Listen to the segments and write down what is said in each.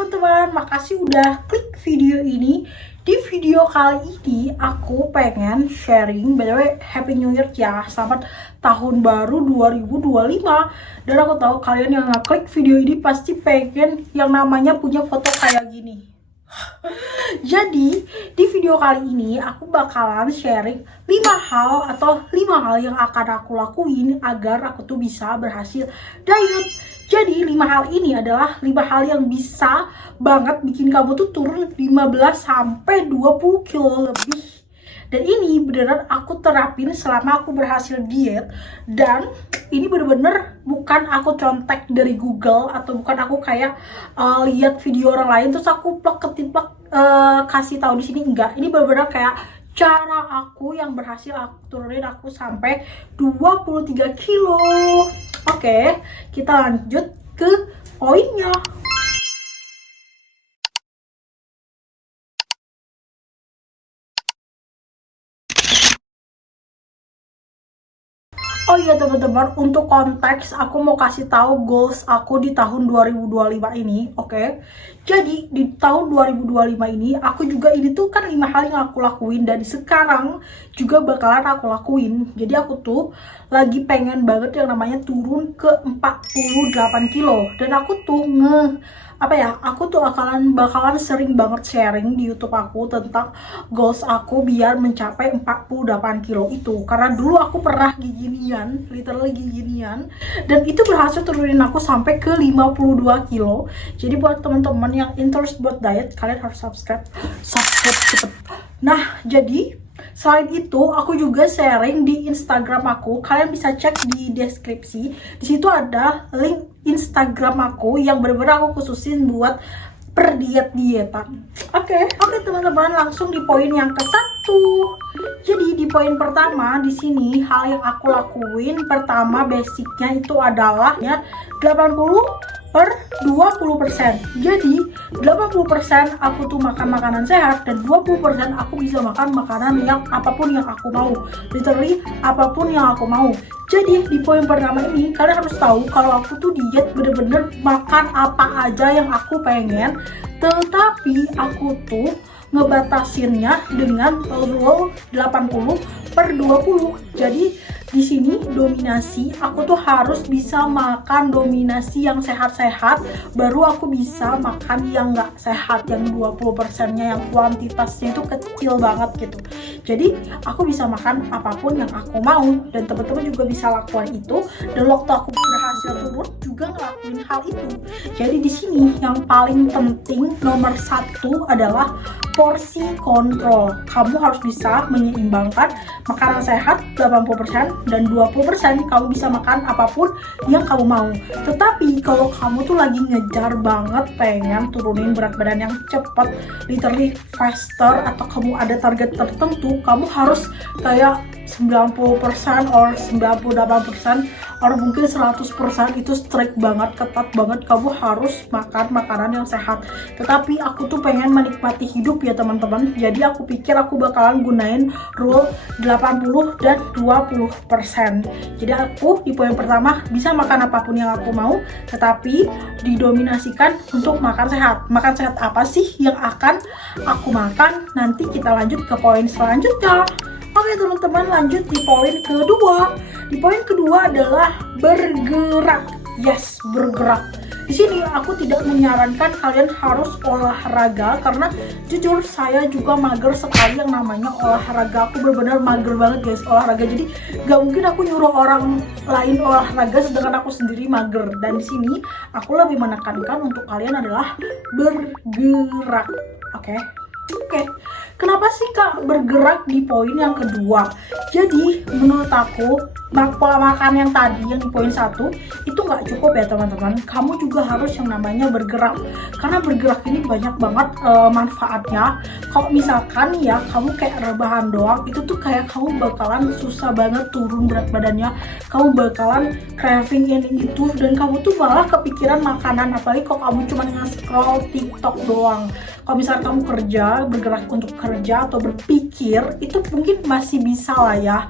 teman-teman, makasih udah klik video ini. Di video kali ini aku pengen sharing, by the way, Happy New Year ya, selamat tahun baru 2025. Dan aku tahu kalian yang ngeklik video ini pasti pengen yang namanya punya foto kayak gini. Jadi di video kali ini aku bakalan sharing 5 hal yang akan aku lakuin agar aku tuh bisa berhasil diet. Jadi 5 hal ini adalah 5 hal yang bisa banget bikin kamu tuh turun 15-20 kilo lebih. Dan ini beneran aku terapin selama aku berhasil diet. Dan ini bener-bener bukan aku contek dari Google atau bukan aku kayak lihat video orang lain terus aku plek-ketiplek kasih tahu di sini. Enggak, ini bener-bener kayak cara aku yang berhasil aku turunin aku sampai 23 kilo. Oke, kita lanjut ke poinnya. Oh iya teman-teman, untuk konteks aku mau kasih tahu goals aku di tahun 2025 ini, oke? Jadi di tahun 2025 ini aku juga ini tuh kan 5 hal yang aku lakuin dan sekarang juga bakalan aku lakuin. Jadi aku tuh lagi pengen banget yang namanya turun ke 48 kilo dan aku tuh aku tuh bakalan sering banget sharing di YouTube aku tentang goals aku biar mencapai 48 kilo itu. Karena dulu aku pernah giginian, literally giginian, dan itu berhasil turunin aku sampai ke 52 kilo. Jadi buat teman-teman yang interest buat diet, kalian harus subscribe cepet. Nah, jadi selain itu, aku juga sharing di Instagram aku. Kalian bisa cek di deskripsi. Di situ ada link Instagram aku yang benar-benar aku khususin buat dietan. Oke, teman-teman, langsung di poin yang ke-1. Jadi di poin pertama di sini hal yang aku lakuin pertama basicnya itu adalah ya 80/20%. Jadi 80% aku tuh makan makanan sehat dan 20% aku bisa makan makanan yang apapun yang aku mau. Literally apapun yang aku mau. Jadi di poin pertama ini kalian harus tahu kalau aku tuh diet bener-bener makan apa aja yang aku pengen, tetapi aku tuh ngebatasinnya dengan rule 80/20. Jadi di sini dominasi, aku tuh harus bisa makan dominasi yang sehat-sehat, baru aku bisa makan yang nggak sehat, yang 20%-nya yang kuantitasnya itu kecil banget gitu. Jadi aku bisa makan apapun yang aku mau dan teman-teman juga bisa lakukan itu. Dan waktu aku berhasil turun juga ngelakuin hal itu. Jadi di sini yang paling penting nomor 1 adalah porsi kontrol. Kamu harus bisa menyeimbangkan makanan sehat 80% dan 20% kamu bisa makan apapun yang kamu mau. Tetapi kalau kamu tuh lagi ngejar banget pengen turunin berat badan yang cepat, literally faster, atau kamu ada target tertentu, kamu harus kayak 90% or 98% or mungkin 100% itu strict banget, ketat banget, kamu harus makan makanan yang sehat. Tetapi aku tuh pengen menikmati hidup ya teman-teman, jadi aku pikir aku bakalan gunain rule 80 dan 20%. Jadi aku di poin pertama bisa makan apapun yang aku mau, tetapi didominasikan untuk makan sehat. Makan sehat apa sih yang akan aku makan? Nanti kita lanjut ke poin selanjutnya. Oke teman-teman, lanjut di poin kedua. Di poin kedua adalah bergerak. Yes, bergerak. Di sini aku tidak menyarankan kalian harus olahraga karena jujur saya juga mager sekali yang namanya olahraga. Aku benar-benar mager banget guys olahraga. Jadi gak mungkin aku nyuruh orang lain olahraga sedangkan aku sendiri mager. Dan di sini aku lebih menekankan untuk kalian adalah bergerak. Oke. Kenapa sih Kak bergerak di poin yang kedua? Jadi menurut aku pola makan yang tadi yang di poin 1 itu nggak cukup ya teman-teman. Kamu juga harus yang namanya bergerak. Karena bergerak ini banyak banget manfaatnya. Kalau misalkan ya kamu kayak rebahan doang, itu tuh kayak kamu bakalan susah banget turun berat badannya. Kamu bakalan craving ini itu dan kamu tuh malah kepikiran makanan, apalagi kalau kamu cuma nge-scroll TikTok doang. Kalau misalnya kamu kerja, bergerak untuk kerja atau berpikir, itu mungkin masih bisa lah ya.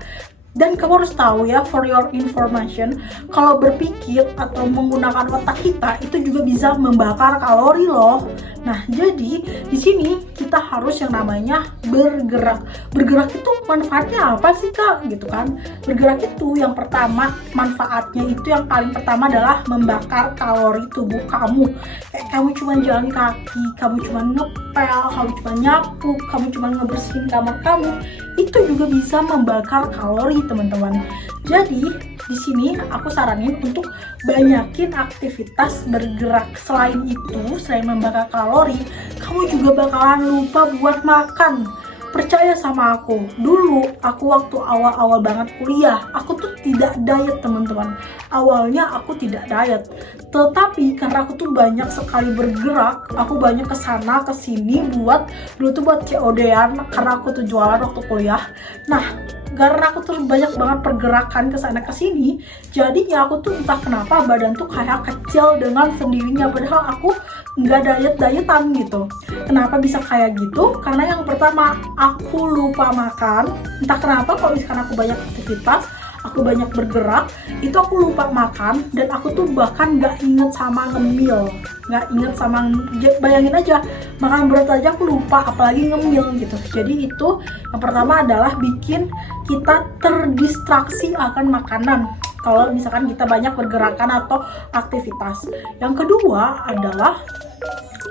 Dan kamu harus tahu ya, for your information, kalau berpikir atau menggunakan otak kita itu juga bisa membakar kalori loh. Nah, jadi di sini kita harus yang namanya bergerak. Bergerak itu manfaatnya apa sih Kak? Gitu kan. Bergerak itu yang pertama, manfaatnya itu yang paling pertama adalah membakar kalori tubuh kamu. Kayak kamu cuma jalan kaki, kamu cuma ngepel, kamu cuma nyapu, kamu cuma ngebersihin kamar kamu, itu juga bisa membakar kalori teman-teman. Jadi di sini aku saranin untuk banyakin aktivitas bergerak. Selain itu, selain membakar kalori, kamu juga bakalan lupa buat makan. Percaya sama aku, dulu aku waktu awal-awal banget kuliah, aku tuh tidak diet teman-teman. Awalnya aku tidak diet, tetapi karena aku tuh banyak sekali bergerak, aku banyak kesana kesini buat dulu tuh buat COD-an karena aku tuh jualan waktu kuliah. Nah, karena aku tuh banyak banget pergerakan kesana kesini, jadinya aku tuh entah kenapa badan tuh kayak kecil dengan sendirinya, padahal aku nggak diet-dietan gitu. Kenapa bisa kayak gitu? Karena yang pertama, aku lupa makan. Entah kenapa kalau misalkan aku banyak aktivitas, aku banyak bergerak, itu aku lupa makan, dan aku tuh bahkan nggak inget sama ngemil, nggak inget sama, bayangin aja makan berat aja aku lupa, apalagi ngemil gitu. Jadi itu yang pertama adalah bikin kita terdistraksi akan makanan kalau misalkan kita banyak bergerakan atau aktivitas. Yang kedua adalah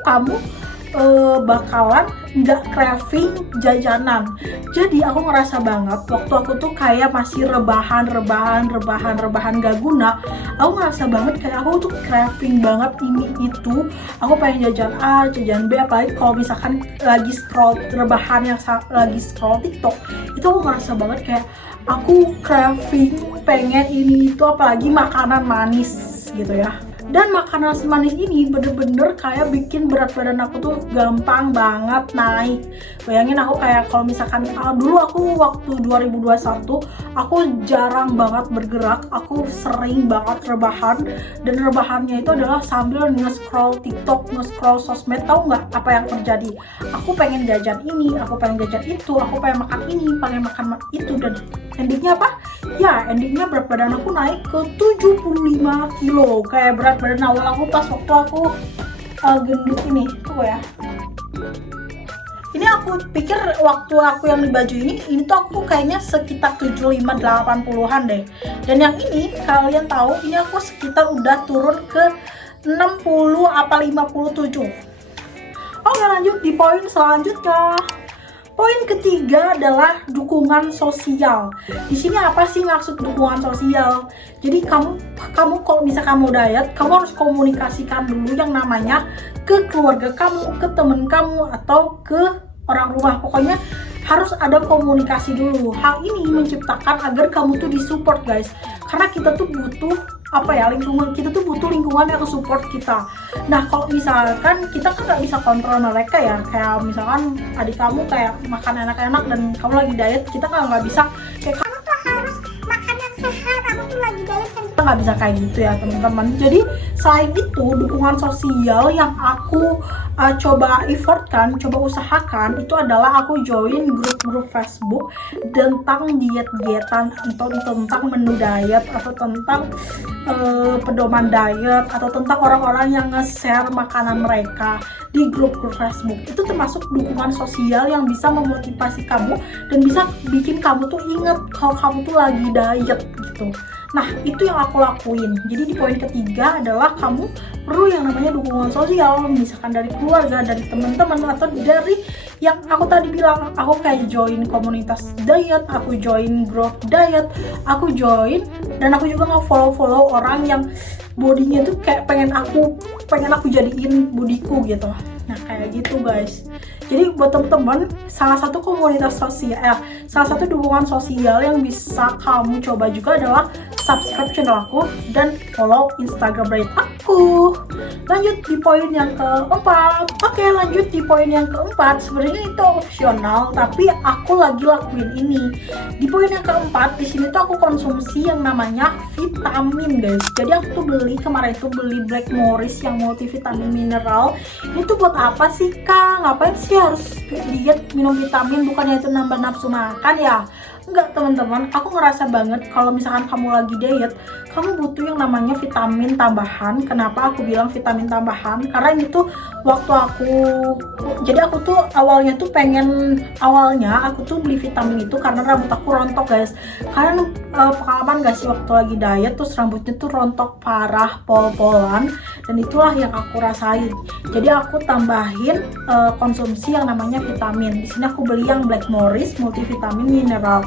kamu bakalan nggak craving jajanan. Jadi aku ngerasa banget waktu aku tuh kayak masih rebahan gak guna, aku ngerasa banget kayak aku tuh craving banget ini itu, aku pengen jajan A, jajan B, apalagi kalau misalkan lagi scroll rebahan yang lagi scroll TikTok, itu aku ngerasa banget kayak aku craving pengen ini itu, apalagi makanan manis gitu ya. Dan makanan manis ini bener-bener kayak bikin berat badan aku tuh gampang banget naik. Bayangin aku kayak kalau misalkan dulu aku waktu 2021 aku jarang banget bergerak, aku sering banget rebahan, dan rebahannya itu adalah sambil nge-scroll TikTok, nge-scroll sosmed. Tahu nggak apa yang terjadi? Aku pengen jajan ini, aku pengen jajan itu, aku pengen makan ini, pengen makan itu, dan endingnya apa? Ya, endingnya berat badan aku naik ke 75 kilo. Kayak berat badan awal aku pas waktu aku gendut ini. Tuh ya. Ini aku pikir waktu aku yang di baju ini tuh aku kayaknya sekitar 75-80-an deh. Dan yang ini kalian tahu, ini aku sekitar udah turun ke 60 apa 57. Oke, lanjut di poin selanjutnya. Poin ketiga adalah dukungan sosial. Di sini apa sih maksud dukungan sosial? Jadi kamu kalau misalkan kamu diet, kamu harus komunikasikan dulu yang namanya ke keluarga kamu, ke temen kamu, atau ke orang rumah. Pokoknya harus ada komunikasi dulu. Hal ini menciptakan agar kamu tuh disupport guys. Karena kita tuh butuh lingkungan, kita tuh butuh lingkungan yang support kita. Nah, kalau misalkan kita kan nggak bisa kontrol mereka ya, kayak misalkan adik kamu kayak makan enak-enak dan kamu lagi diet, kita kan nggak bisa kayak kamu tuh harus makan yang sehat, kamu tuh lagi diet kan, kita nggak bisa kayak gitu ya teman-teman. Jadi selain itu, dukungan sosial yang aku coba effortkan, coba usahakan itu adalah aku join grup-grup Facebook tentang diet-dietan, atau tentang menu diet, atau tentang pedoman diet, atau tentang orang-orang yang nge-share makanan mereka di grup-grup Facebook. Itu termasuk dukungan sosial yang bisa memotivasi kamu dan bisa bikin kamu tuh inget kalau kamu tuh lagi diet gitu. Nah, itu yang aku lakuin. Jadi di poin ketiga adalah kamu perlu yang namanya dukungan sosial, misalkan dari keluarga, dari teman-teman, atau dari yang aku tadi bilang, aku kayak join komunitas diet, aku join grup diet, aku join, dan aku juga nge-follow orang yang bodinya tuh kayak pengen aku jadiin bodiku gitu. Nah, kayak gitu guys. Jadi buat temen-temen, salah satu komunitas sosial, salah satu dukungan sosial yang bisa kamu coba juga adalah subscribe channel aku dan follow Instagram brand aku. Lanjut di poin yang keempat. Oke, lanjut di poin yang keempat. Sebenarnya itu opsional, tapi aku lagi lakuin ini. Di poin yang keempat, di sini tuh aku konsumsi yang namanya vitamin guys. Jadi aku tuh kemarin tuh beli Black Morris yang multivitamin mineral. Ini tuh buat apa sih Kak? Ngapain sih harus diet minum vitamin? Bukannya itu nambah nafsu makan ya? Enggak teman-teman, aku ngerasa banget kalau misalkan kamu lagi diet, kamu butuh yang namanya vitamin tambahan. Kenapa aku bilang vitamin tambahan? Karena ini tuh waktu aku tuh awalnya aku tuh beli vitamin itu karena rambut aku rontok guys. Karena pengalaman gak sih waktu lagi diet terus rambutnya tuh rontok parah, pol-polan, dan itulah yang aku rasain. Jadi aku tambahin konsumsi yang namanya vitamin. Di sini aku beli yang Black Morris multivitamin mineral.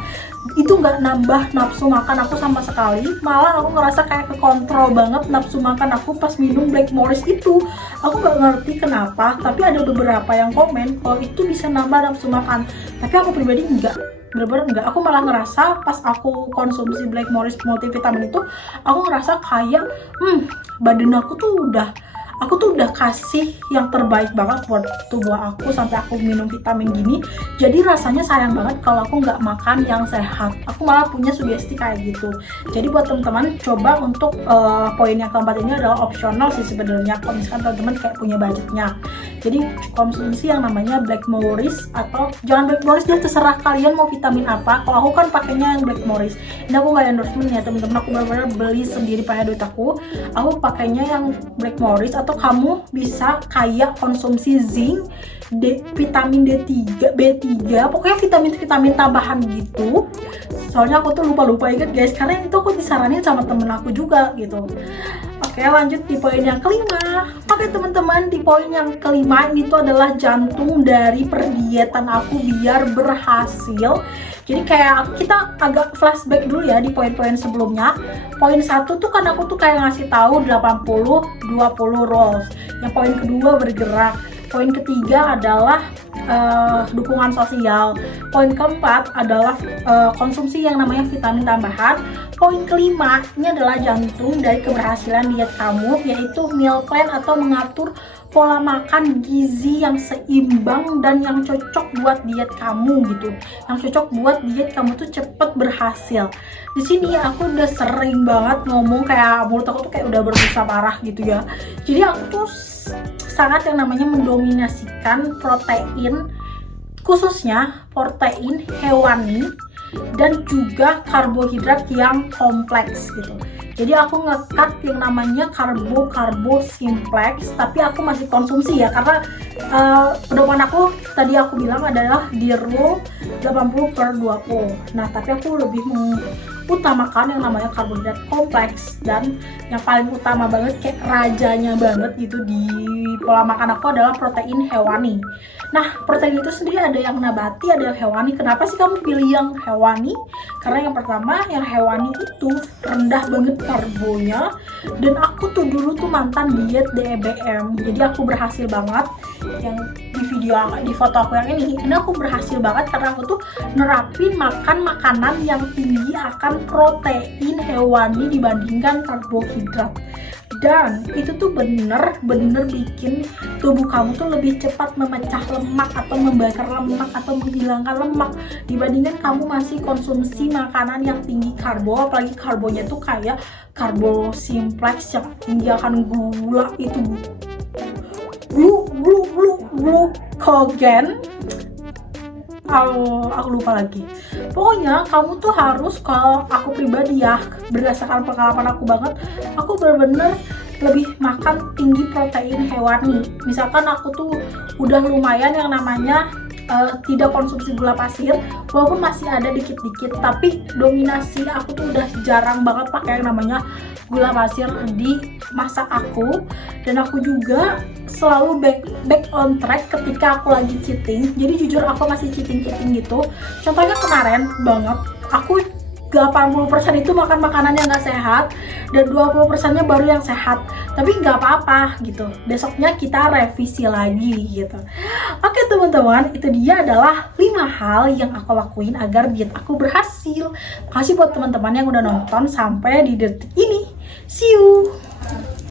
Itu nggak nambah nafsu makan aku sama sekali, malah aku ngerasa kayak kekontrol banget nafsu makan aku pas minum Black Morris itu. Aku nggak ngerti kenapa, tapi ada beberapa yang komen kalau itu bisa nambah nafsu makan, tapi aku pribadi enggak, bener-bener enggak. Aku malah ngerasa pas aku konsumsi Black Morris multivitamin itu, aku ngerasa kayak badan aku tuh udah kasih yang terbaik banget buat tubuh aku sampai aku minum vitamin gini. Jadi rasanya sayang banget kalau aku nggak makan yang sehat. Aku malah punya sugesti kayak gitu. Jadi buat teman-teman, coba untuk poin yang keempat ini adalah opsional sih sebenarnya kalau misalkan teman-teman kayak punya budgetnya. Jadi konsumsi yang namanya Black Morris, atau jangan Black Morris deh, terserah kalian mau vitamin apa. Kalau aku kan pakainya yang Black Morris. Ini aku nggak endorsement ya teman-teman, aku benar-benar beli sendiri pakai duit aku. Aku pakainya yang Black Morris, atau kamu bisa kayak konsumsi zinc, vitamin D3, B3, pokoknya vitamin tambahan gitu. Soalnya aku tuh lupa inget guys, karena itu aku disaranin sama temen aku juga gitu. Oke, lanjut di poin yang kelima. Oke teman-teman, di poin yang kelima ini tuh adalah jantung dari perdietan aku biar berhasil. Jadi kayak kita agak flashback dulu ya di poin-poin sebelumnya. Poin 1 tuh kan aku tuh kayak ngasih tahu 80-20 rules. Yang poin kedua bergerak. Poin ketiga adalah dukungan sosial. Poin keempat adalah konsumsi yang namanya vitamin tambahan. Poin kelima ini adalah jantung dari keberhasilan diet kamu, yaitu meal plan atau mengatur pola makan gizi yang seimbang dan yang cocok buat diet kamu gitu. Yang cocok buat diet kamu tuh cepet berhasil. Di sini aku udah sering banget ngomong kayak mulut aku tuh kayak udah berbusa parah gitu ya. Jadi aku tuh sangat yang namanya mendominasikan protein, khususnya protein hewani dan juga karbohidrat yang kompleks gitu. Jadi aku nge-cut yang namanya karbo simplex, tapi aku masih konsumsi ya, karena pedoman aku tadi aku bilang adalah di rule 80/20. Nah, tapi aku lebih mengutamakan yang namanya karbohidrat kompleks, dan yang paling utama banget kayak rajanya banget gitu di pola makan aku adalah protein hewani. Nah, protein itu sendiri ada yang nabati, ada yang hewani. Kenapa sih kamu pilih yang hewani? Karena yang pertama, yang hewani itu rendah banget karbonya, dan aku tuh dulu tuh mantan diet DEBM, jadi aku berhasil banget. Yang di foto aku yang ini aku berhasil banget karena aku tuh nerapin makan makanan yang tinggi akan protein hewani dibandingkan karbohidrat. Dan itu tuh bener-bener bikin tubuh kamu tuh lebih cepat memecah lemak atau membakar lemak atau menghilangkan lemak dibandingkan kamu masih konsumsi makanan yang tinggi karbo, apalagi karbonya tuh kayak karbo simplex yang tinggi akan gula itu, glukogen. Aku lupa lagi. Pokoknya kamu tuh harus, kalau aku pribadi ya, berdasarkan pengalaman aku banget, aku bener-bener lebih makan tinggi protein hewani. Misalkan aku tuh udah lumayan yang namanya tidak konsumsi gula pasir, walaupun masih ada dikit-dikit, tapi dominasi aku tuh udah jarang banget pakai yang namanya gula pasir di masak aku. Dan aku juga selalu back on track ketika aku lagi cheating. Jadi jujur aku masih cheating gitu. Contohnya kemarin banget, aku 80% itu makan makanan yang gak sehat, dan 20% nya baru yang sehat. Tapi nggak apa-apa gitu, besoknya kita revisi lagi gitu. Oke teman-teman, itu dia adalah 5 hal yang aku lakuin agar diet aku berhasil. Makasih buat teman-teman yang udah nonton sampai di detik ini. See you.